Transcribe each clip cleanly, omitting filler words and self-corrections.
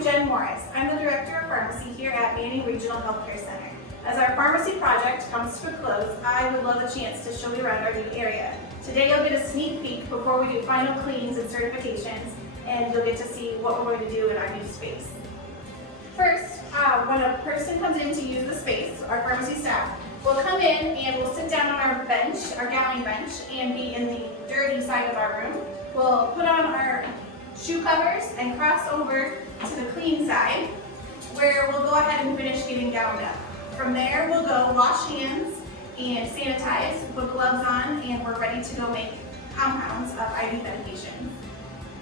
I'm Jen Morris. I'm the Director of Pharmacy here at Manning Regional Healthcare Center. As our pharmacy project comes to a close, I would love a chance to show you around our new area. Today you'll get a sneak peek before we do final cleanings and certifications, and you'll get to see what we're going to do in our new space. First, when a person comes in to use the space, our pharmacy staff will come in and we'll sit down on our bench, our galley bench, and be in the dirty side of our room. We'll put on our shoe covers and cross over to the clean side, where we'll go ahead and finish getting gowned up. From there, we'll go wash hands and sanitize, put gloves on, and we're ready to go make compounds of IV medication.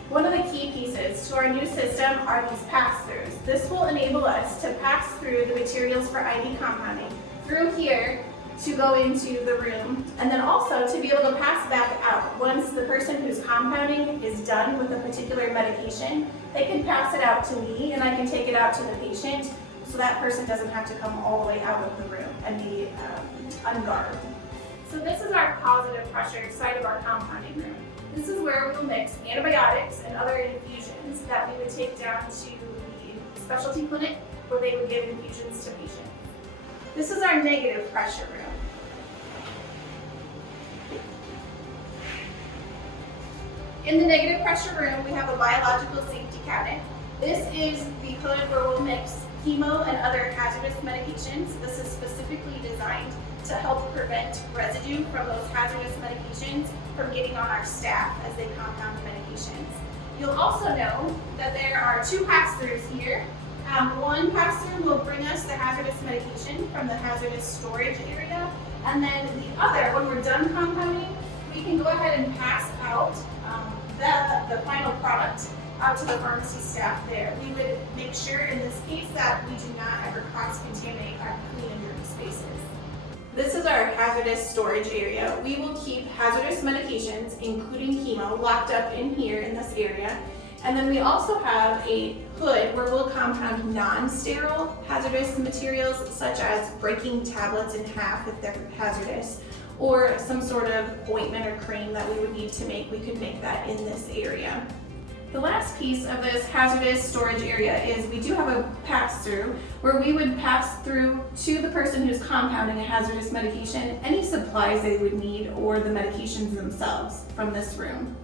One of the key pieces to our new system are these pass-throughs. This will enable us to pass through the materials for IV compounding through here to go into the room, and then also to be able to pass back out. Once the person who's compounding is done with a particular medication, they can pass it out to me and I can take it out to the patient so that person doesn't have to come all the way out of the room and be ungarbed. So this is our positive pressure side of our compounding room. This is where we'll mix antibiotics and other infusions that we would take down to the specialty clinic where they would give infusions to patients. This is our negative pressure room. In the negative pressure room, we have a biological safety cabinet. This is the hood where we'll mix chemo and other hazardous medications. This is specifically designed to help prevent residue from those hazardous medications from getting on our staff as they compound medications. You'll also know that there are two pass-throughs here. One pass-through will bring us the hazardous medication from the hazardous storage area, and then the other, when we're done compounding, we can go ahead and pass out the final product out to the pharmacy staff there. We would make sure in this case that we do not ever cross-contaminate our clean and dirty spaces. This is our hazardous storage area. We will keep hazardous medications, including chemo, locked up in here in this area. And then we also have a hood where we'll compound non-sterile hazardous materials, such as breaking tablets in half if they're hazardous, or some sort of ointment or cream that we would need to make. We could make that in this area. The last piece of this hazardous storage area is we do have a pass-through where we would pass through to the person who's compounding a hazardous medication any supplies they would need or the medications themselves from this room.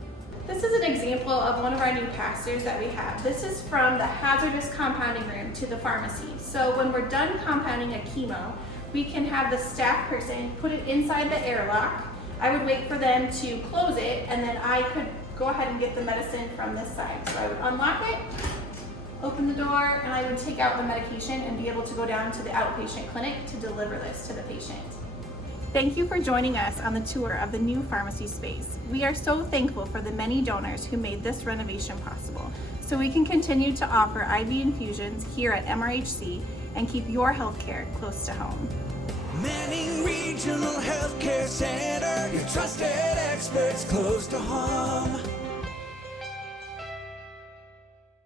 This is an example of one of our new pass-throughs that we have. This is from the hazardous compounding room to the pharmacy. So when we're done compounding a chemo, we can have the staff person put it inside the airlock. I would wait for them to close it, and then I could go ahead and get the medicine from this side. So I would unlock it, open the door, and I would take out the medication and be able to go down to the outpatient clinic to deliver this to the patient. Thank you for joining us on the tour of the new pharmacy space. We are so thankful for the many donors who made this renovation possible, so we can continue to offer IV infusions here at MRHC and keep your healthcare close to home. Manning Regional Healthcare Center, your trusted experts close to home.